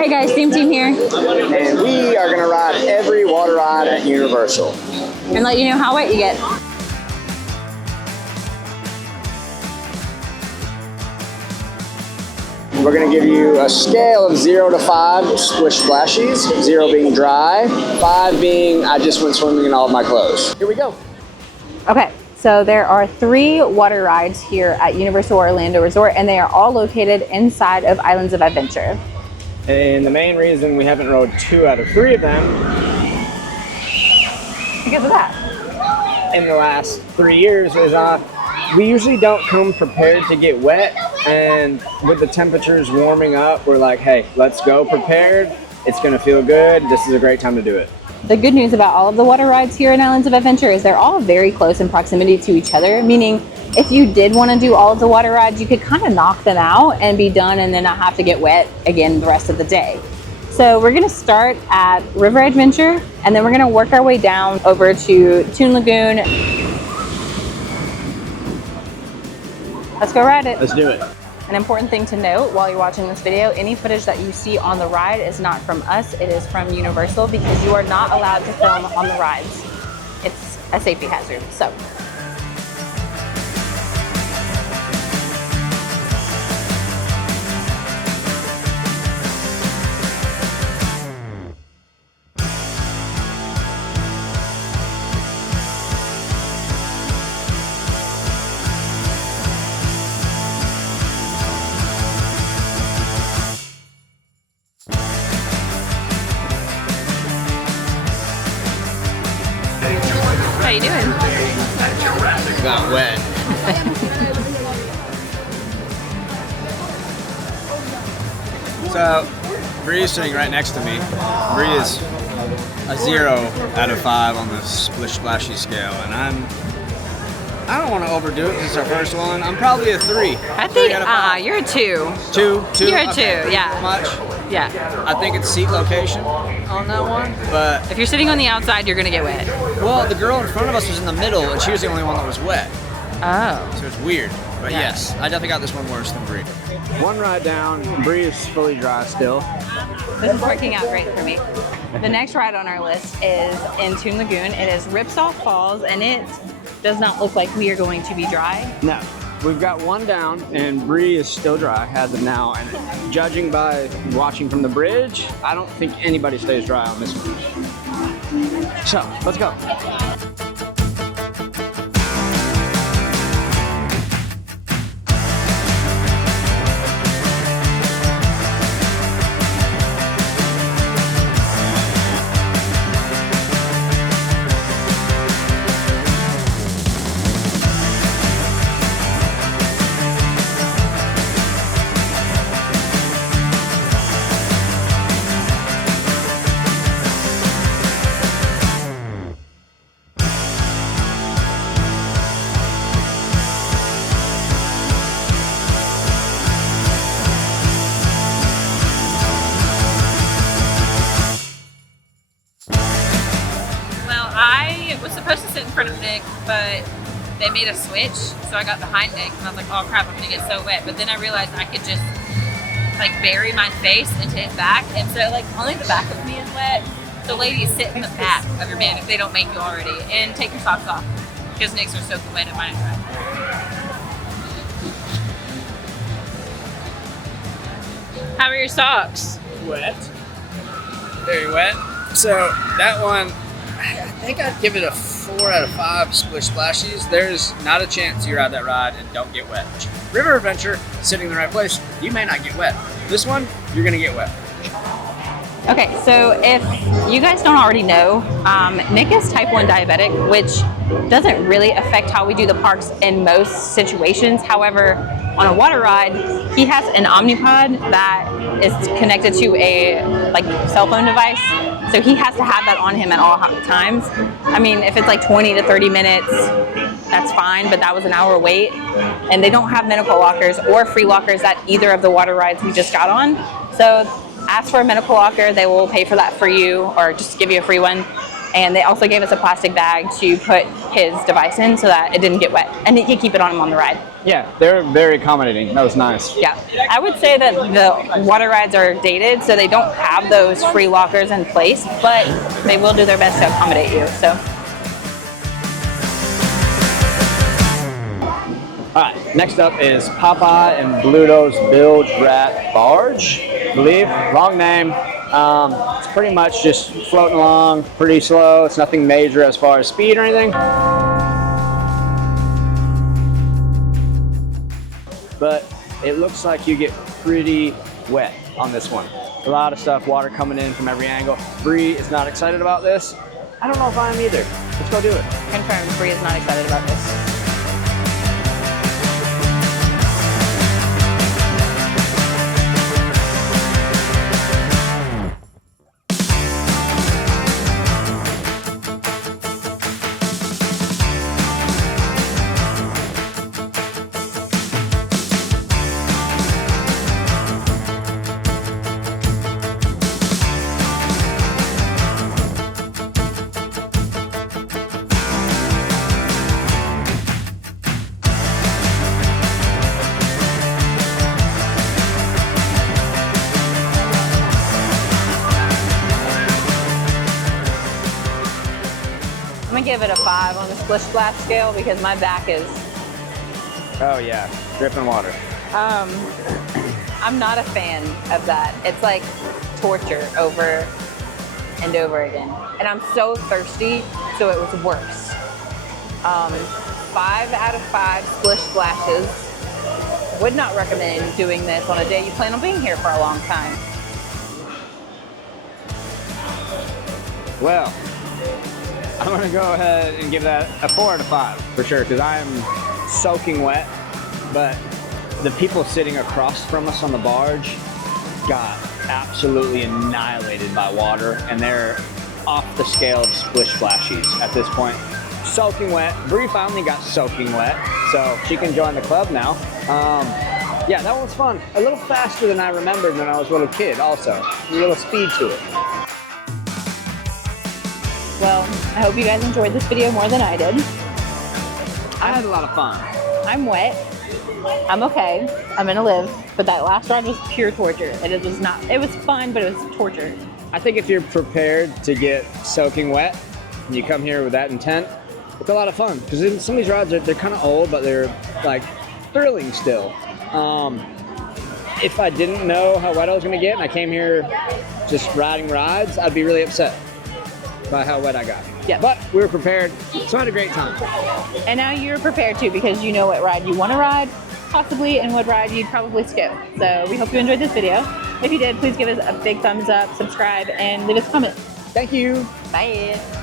Hey guys, Steam Team here. And we are going to ride every water ride at Universal. And let you know how wet you get. We're going to give you a scale of 0 to 5 splish splashies, 0 being dry, 5 being I just went swimming in all of my clothes. Here we go. Okay, so there are 3 water rides here at Universal Orlando Resort, and they are all located inside of Islands of Adventure. And the main reason we haven't rode 2 out of 3 of them Because of that. in the last 3 years is we usually don't come prepared to get wet, and with the temperatures warming up, we're like, hey, let's go prepared. It's gonna feel good. This is a great time to do it. The good news about all of the water rides here in Islands of Adventure is they're all very close in proximity to each other, meaning if you did want to do all of the water rides, you could kind of knock them out and be done and then not have to get wet again the rest of the day. So we're going to start at River Adventure, and then we're going to work our way down over to Toon Lagoon. Let's go ride it. Let's do it. An important thing to note while you're watching this video, any footage that you see on the ride is not from us, it is from Universal, because you are not allowed to film on the rides. It's a safety hazard, so. How you doing? Got wet. So, Bree is sitting right next to me. Bree is a 0 out of 5 on the splish splashy scale, and I don't want to overdo it because it's our first one. I'm probably a 3. I think you're a 2. 2? You're a 2, Okay. yeah. Much? Yeah. I think it's seat location on that one, but If you're sitting on the outside, you're gonna get wet. well, the girl in front of us was in the middle, and she was the only one that was wet, Oh. so it's weird. But Yeah. yes, I definitely got this one worse than Bree. One ride down, Bree is fully dry still. This is working out great for me. The next ride on our list is in Toon Lagoon. It is Ripsaw Falls, and it does not look like we are going to be dry. No, we've got one down, and Bree is still dry as of now. And judging by watching from the bridge, I don't think anybody stays dry on this one. So let's go. I was supposed to sit in front of Nick, but they made a switch, so I got behind Nick, and I was like, oh crap, I'm gonna get so wet. But then I realized I could just like bury my face into his back, and so like only the back of me is wet. So ladies, sit in the back of your van if they don't make you already, and take your socks off, because Nick's are soaking wet and mine is dry. How are your socks? Wet. Very wet. So that one, I think I'd give it a 4 out of 5 splish splashies. There's not a chance you ride that ride and don't get wet. River Adventure, sitting in the right place, you may not get wet. This one, you're gonna get wet. Okay, so if you guys don't already know, Nick is type 1 diabetic, which doesn't really affect how we do the parks in most situations. However, on a water ride, he has an Omnipod that is connected to a cell phone device. So he has to have that on him at all times. I mean, if it's like 20 to 30 minutes, that's fine, but that was an hour wait. And they don't have medical lockers or free lockers at either of the water rides we just got on. So ask for a medical locker, they will pay for that for you or just give you a free one. And they also gave us a plastic bag to put his device in so that it didn't get wet, and he could keep it on him on the ride. Yeah, they're very accommodating. That was nice. Yeah, I would say that the water rides are dated, so they don't have those free lockers in place, but they will do their best to accommodate you. So. All right, next up is Popeye and Bluto's Bilge Rat Barge, I believe. Long name. It's pretty much just floating along, pretty slow. It's nothing major as far as speed or anything. But it looks like you get pretty wet on this one. A lot of stuff, water coming in from every angle. Bree is not excited about this. I don't know if I am either. Let's go do it. Confirmed, Bree is not excited about this. I'm gonna give it a 5 on the Splish Splash scale because my back is, Oh yeah, dripping water. I'm not a fan of that. It's like torture over and over again. And I'm so thirsty, so it was worse. 5 out of 5 Splish Splashes. Would not recommend doing this on a day you plan on being here for a long time. Well, I'm gonna go ahead and give that a 4 out of 5 for sure, because I am soaking wet, but the people sitting across from us on the barge got absolutely annihilated by water, and they're off the scale of Splish Splashies at this point. Soaking wet. Bree finally got soaking wet, so she can join the club now. Yeah, that one was fun. A little faster than I remembered when I was a little kid also. A little speed to it. Well, I hope you guys enjoyed this video more than I did. I had a lot of fun. I'm wet. I'm okay. I'm gonna live. But that last ride was pure torture. It was not. It was fun, but it was torture. I think if you're prepared to get soaking wet, and you come here with that intent, it's a lot of fun. Because some of these rides, they're kind of old, but they're like thrilling still. If I didn't know how wet I was gonna get and I came here just riding rides, I'd be really upset by how wet I got. Yeah. But we were prepared, so I had a great time. And now you're prepared too because you know what ride you want to ride, possibly, and what ride you'd probably skip. So we hope you enjoyed this video. If you did, please give us a big thumbs up, subscribe, and leave us a comment. Thank you. Bye.